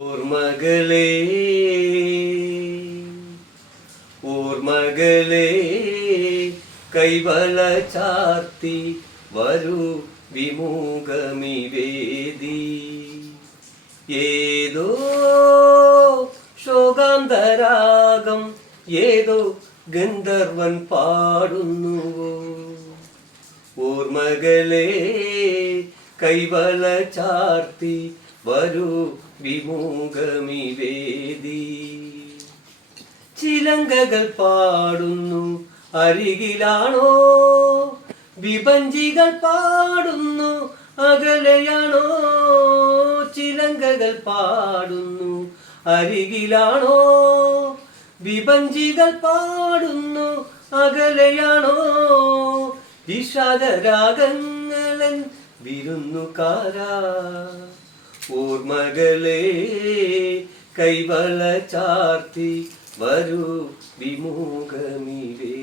ഓർമ്മകളേ ഓർമ്മകളേ കൈവള ചാർത്തി വരൂ വിമുഖമിവേദി ഏതോ ശോകാന്തരാഗം ഏതോ ഗന്ധർവൻ പാടുന്നുവോ ഓർമ്മകളേ കൈവള ചാർത്തി വരൂ വിമുഖമിവേദി ചിലങ്കകൾ പാടുന്നു അരികിലാണോ വിഭഞ്ചികൾ പാടുന്നു അകലെയാണോ ചിലങ്കകൾ പാടുന്നു അരികിലാണോ വിഭഞ്ചികൾ പാടുന്നു അകലെയാണോ വിഷാദരാഗങ്ങളൻ വിരുന്നുകാരാ ഓർമ്മകളേ കൈവള ചാർത്തി വരൂ വിമുഖമിവേദി